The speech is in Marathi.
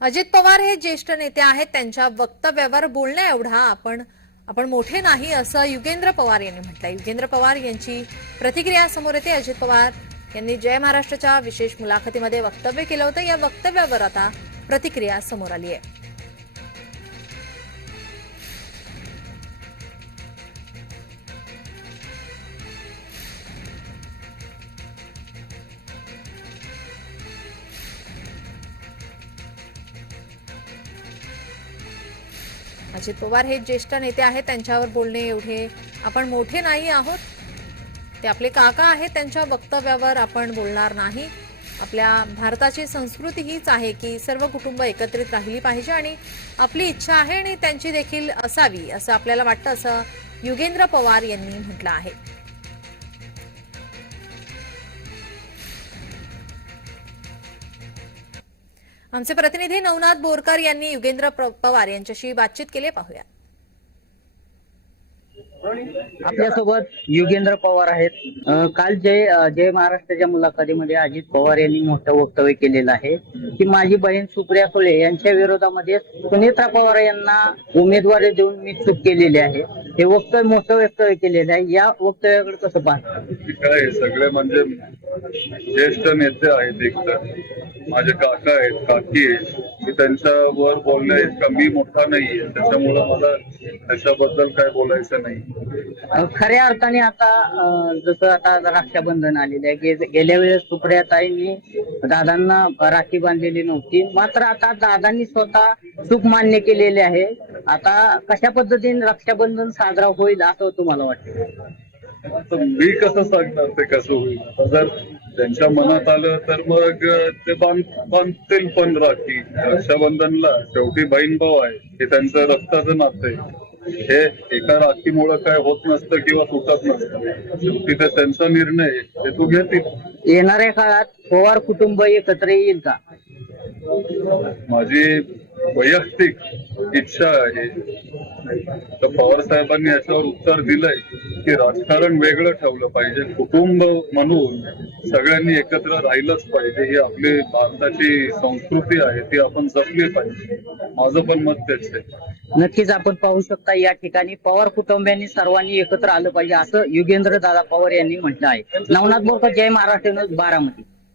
अजित पवार हे ज्येष्ठ नेते आहेत त्यांच्या वक्तव्यावर बोलण्या एवढा आपण आपण मोठे नाही असं युगेंद्र पवार यांनी म्हटलंय. युगेंद्र पवार यांची प्रतिक्रिया समोर येते. अजित पवार यांनी जय महाराष्ट्राच्या विशेष मुलाखतीमध्ये वक्तव्य केलं होतं. या वक्तव्यावर आता प्रतिक्रिया समोर आली आहे. अजित पवार हे ज्येष्ठ नेते आहेत त्यांच्यावर बोलणे एवढे आपण मोठे नाही आहोत. ते आपले काका आहेत त्यांच्या वक्तव्यावर आपण बोलणार नाही. आपल्या भारताची संस्कृती हीच आहे की सर्व कुटुंब एकत्रित राहिली पाहिजे आणि आपली इच्छा आहे आणि त्यांची देखील असावी असं आपल्याला वाटतं असं युगेंद्र पवार यांनी म्हटलं आहे. आमचे प्रतिनिधी नवनाथ बोरकर यांनी युगेंद्र पवार यांच्याशी बातचीत केली पाहूया. आपल्यासोबत युगेंद्र पवार आहेत. काल जय जय महाराष्ट्राच्या मुलाखतीमध्ये अजित पवार यांनी मोठं वक्तव्य केलेलं आहे की माझी बहीण सुप्रिया सुळे यांच्या विरोधामध्ये सुनेत्रा पवार यांना उमेदवारी देऊन मी चूक केलेली आहे. हे वक्तव्य मोठं वक्तव्य केलेलं आहे. या वक्तव्याकडे कसं पाहता? काय सगळे म्हणजे ज्येष्ठ नेते आहेत एक तर माझे काका आहेत काकी आहेत. मी त्यांच्यावर बोलण्या इतका मी मोठा नाहीये. त्याच्यामुळं मला त्याच्याबद्दल काय बोलायचं नाही. अं, खऱ्या अर्थाने आता अं, जसं आता रक्षाबंधन आलेलं आहे गे- गेल्या वेळेस सुप्रियाताईंनी दादांना राखी बांधलेली नव्हती. मात्र आता दादांनी स्वतः चूक मान्य केलेले आहे. आता कशा पद्धतीने रक्षाबंधन साजरा होईल असं तुम्हाला वाटतं? मी कसं सांगणार ते कसं होईल? आता जर त्यांच्या मनात आलं तर मग ते बांध बांधतील पण राखी. रक्षाबंधनला शेवटी बहीण भाऊ आहे हे त्यांचं रक्ताचं नातं आहे. हे एका राखीमुळं काय होत नसतं किंवा तुटत नसतं. शेवटी ते त्यांचा निर्णय ते तू घेतील. येणाऱ्या काळात पवार कुटुंब एकत्र येईल का? माझी वैयक्तिक इच्छा आहे. तर पवार साहेबांनी याच्यावर उत्तर दिलंय की राजकारण वेगळं ठेवलं पाहिजे. कुटुंब म्हणून सगळ्यांनी एकत्र राहिलंच पाहिजे. ही आपली भारताची संस्कृती आहे ती आपण जपली पाहिजे. माझं पण मत तेच आहे. नक्कीच आपण पाहू शकता या ठिकाणी पवार कुटुंबियांनी सर्वांनी एकत्र आलं पाहिजे असं युगेंद्र दादा पवार यांनी म्हटलं आहे. नवनाथ बोरकर जय महाराष्ट्र न्यूज बारामती.